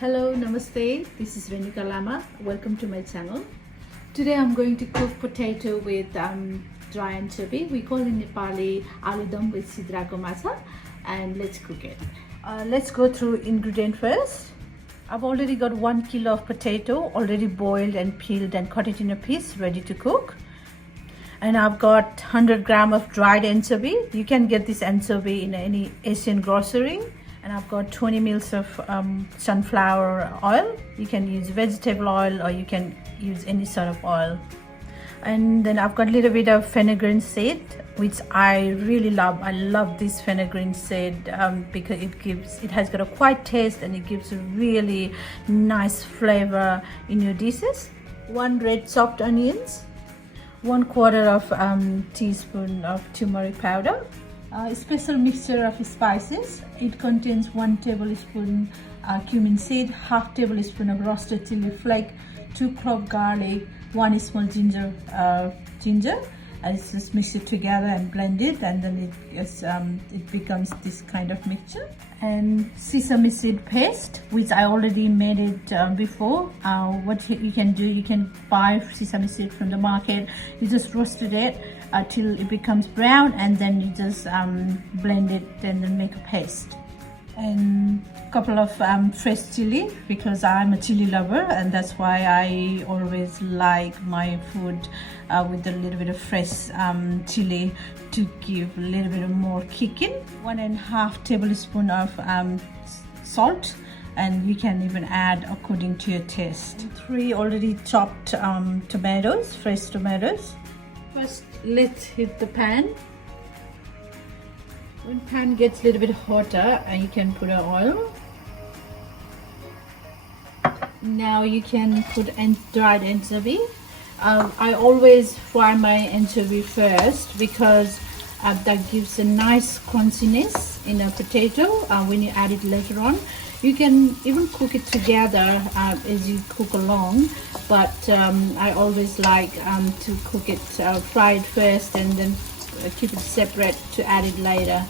Hello, namaste. This is Renuka Lama. Welcome to my channel. Today I'm going to cook potato with dry anchovy. We call in Nepali aludam with sidrako macha, and let's cook it. Let's go through ingredient first. I've already got 1 kilo of potato already boiled and peeled and cut it in a piece, ready to cook. And I've got 100 gram of dried anchovy. You can get this anchovy in any Asian grocery. And I've got 20 mils of sunflower oil. You can use vegetable oil or you can use any sort of oil. And then I've got a little bit of fenugreek seed, which I really love. I love this fenugreek seed because it has got a quiet taste and it gives a really nice flavor in your dishes. 1 red chopped onions, 1/4 of teaspoon of turmeric powder. A special mixture of spices. It contains 1 tablespoon cumin seed, 1/2 tablespoon of roasted chili flake, 2 clove garlic, 1 small ginger, and it's just mix it together and blend it, and then it becomes this kind of mixture. And sesame seed paste, which I already made it before. What you can do, you can buy sesame seed from the market. You just roasted it till it becomes brown, and then you just blend it and then make a paste. And a couple of fresh chili, because I'm a chili lover, and that's why I always like my food with a little bit of fresh chili to give a little bit of more kick in. 1.5 tablespoon of salt, and you can even add according to your taste. 3 already chopped tomatoes, fresh tomatoes. First, let's heat the pan. When pan gets a little bit hotter, you can put oil. Now you can put dried anchovy. I always fry my anchovy first because that gives a nice crunchiness in a potato when you add it later on. You can even cook it together as you cook along, but I always like to cook it, fry it first and then keep it separate to add it later.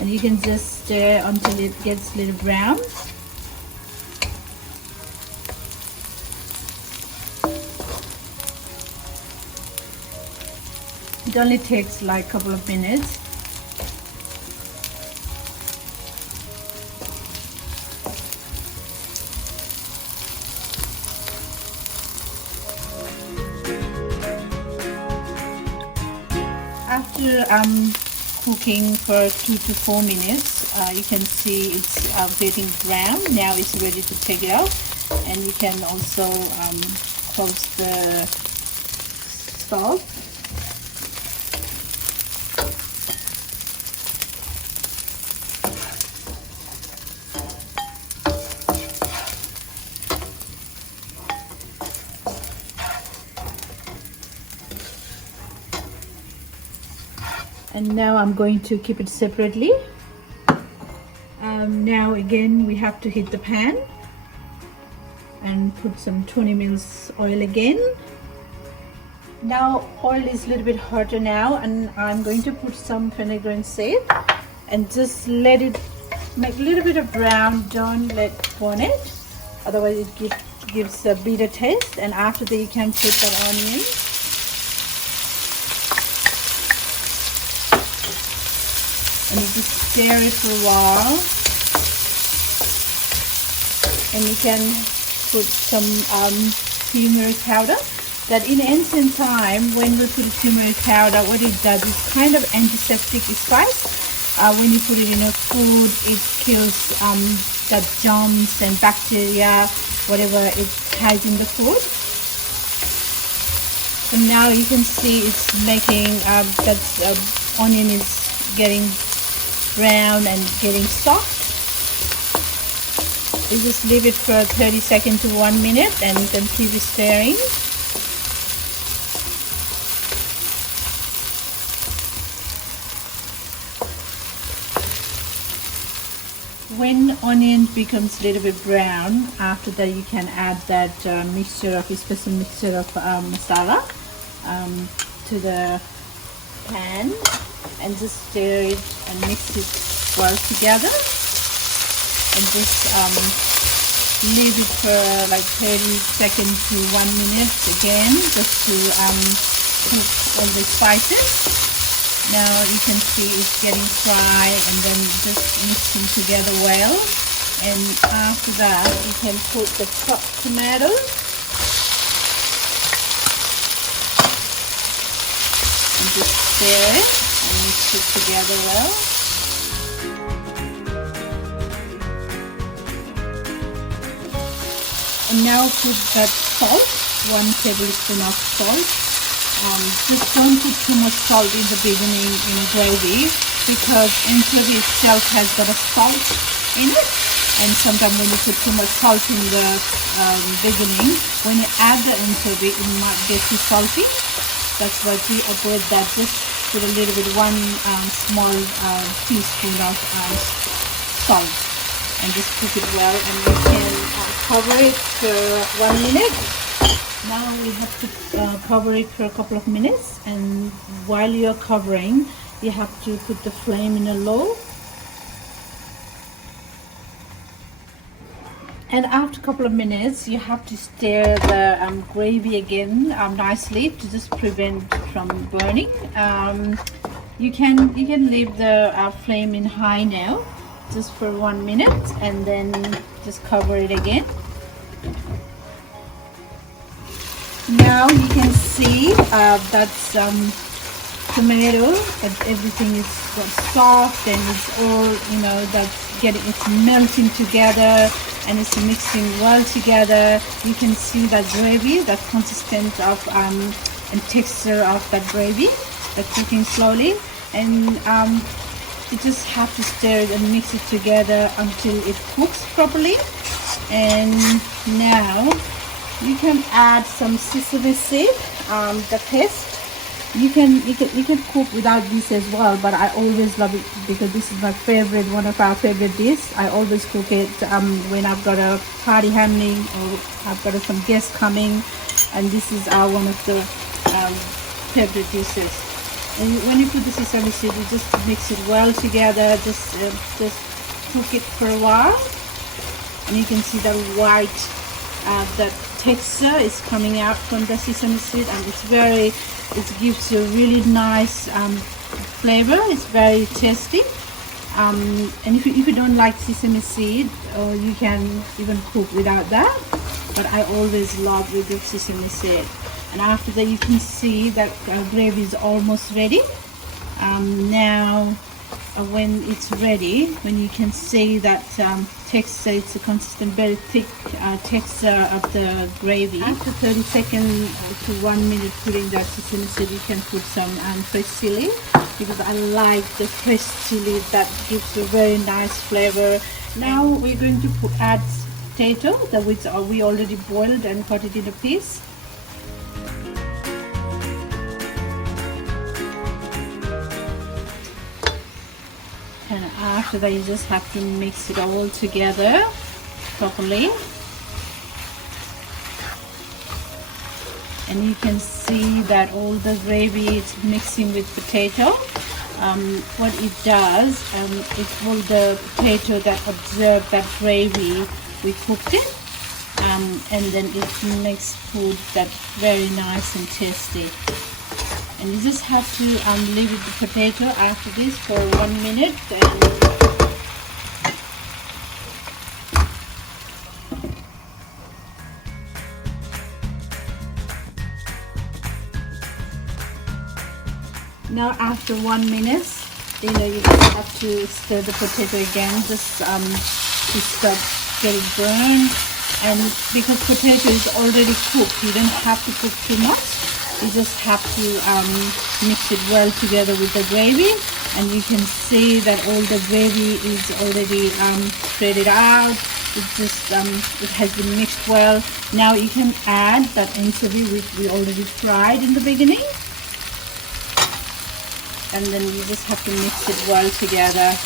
And you can just stir until it gets a little brown. It only takes like a couple of minutes. After cooking for 2 to 4 minutes, you can see it's getting brown. Now it's ready to take it out, and you can also close the stove. And now I'm going to keep it separately. Now again we have to heat the pan and put some 20 mils oil again. Now oil is a little bit hotter now, and I'm going to put some fenugreek seed and just let it make a little bit of brown. Don't let burn it, otherwise it gives a bitter taste. And after that you can put that onion. And you just stir it for a while, and you can put some turmeric powder. That in ancient time, when we put turmeric powder, what it does is kind of antiseptic spice. When you put it in a food, it kills the germs and bacteria, whatever it has in the food. And now you can see it's making that onion is getting brown and getting soft. You just leave it for 30 seconds to 1 minute, and you can keep stirring. When onion becomes a little bit brown, after that you can add that special mixture of masala to the pan, and just stir it and mix it well together, and just leave it for like 30 seconds to 1 minute again, just to cook all the spices. Now you can see it's getting dry and then just mixing together well. And after that, you can put the chopped tomatoes and just stir it and mix it together well. And now put that salt, 1 tablespoon of salt. Just don't put too much salt in the beginning in gravy, because anchovy itself has got a salt in it, and sometimes when you put too much salt in the beginning, when you add the anchovy, it might get too salty. That's why to avoid that, just put a little bit, 1 small teaspoon of salt, and just cook it well, and you can cover it for 1 minute. Now we have to cover it for a couple of minutes, and while you're covering, you have to put the flame in a low. And after a couple of minutes, you have to stir the gravy again nicely to just prevent from burning. You can leave the flame in high now, just for 1 minute, and then just cover it again. Now you can see that's tomato, but everything is soft, and it's all, it's melting together, and it's mixing well together. You can see that gravy, that consistent of and texture of that gravy, that's cooking slowly, and you just have to stir it and mix it together until it cooks properly. And now you can add some sesame seed, the paste. You can cook without this as well, but I always love it because this is my favorite, one of our favorite dishes. I always cook it when I've got a party happening, or I've got some guests coming, and this is one of the favorite dishes. And when you put the sesame seed, you just mix it well together. Just cook it for a while, and you can see the white, the texture is coming out from the sesame seed, and it gives you a really nice flavor. It's very tasty. And if you don't like sesame seed, you can even cook without that, but I always love with the sesame seed. And after that, you can see that gravy is almost ready. Now when it's ready, when you can see that texture, it's a consistent, very thick texture of the gravy. After 30 seconds to 1 minute putting that sesame seed, you can put some fresh chili, because I like the fresh chili, that gives a very nice flavor. Now we're going to add potato, which we already boiled and cut it in a piece. And after that, you just have to mix it all together properly. And you can see that all the gravy is mixing with potato. What it does, it's all the potato that absorb that gravy we cooked it, and then it makes food that's very nice and tasty. And you just have to leave the potato after this for 1 minute. Now after 1 minute, you just have to stir the potato again, just to stop getting burned. And because potato is already cooked, you don't have to cook too much. You just have to mix it well together with the gravy, and you can see that all the gravy is already spread out. It just it has been mixed well. Now you can add that anchovy which we already fried in the beginning, and then you just have to mix it well together.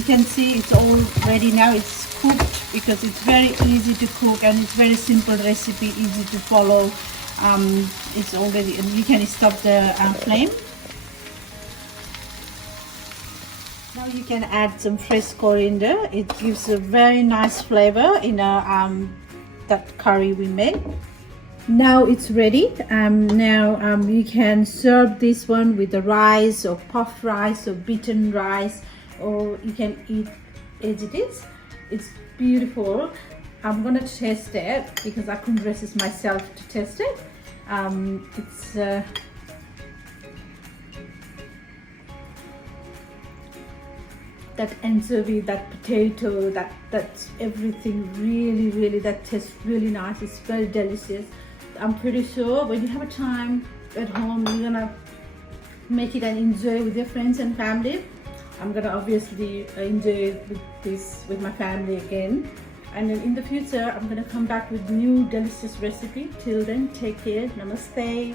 you can see it's all ready now. It's cooked because it's very easy to cook and it's very simple recipe, easy to follow. It's already, and you can stop the flame. Now you can add some fresh coriander. It gives a very nice flavor in that curry we made. Now it's ready. Now you can serve this one with the rice or puffed rice or beaten rice, or you can eat as it is. It's beautiful. I'm gonna taste it because I couldn't resist myself to taste it. It's that anchovy, that potato, that's everything really that tastes really nice. It's very delicious. I'm pretty sure when you have a time at home, you're gonna make it and enjoy with your friends and family. I'm gonna obviously enjoy this with my family again. And then in the future, I'm gonna come back with new delicious recipe. Till then, take care. Namaste.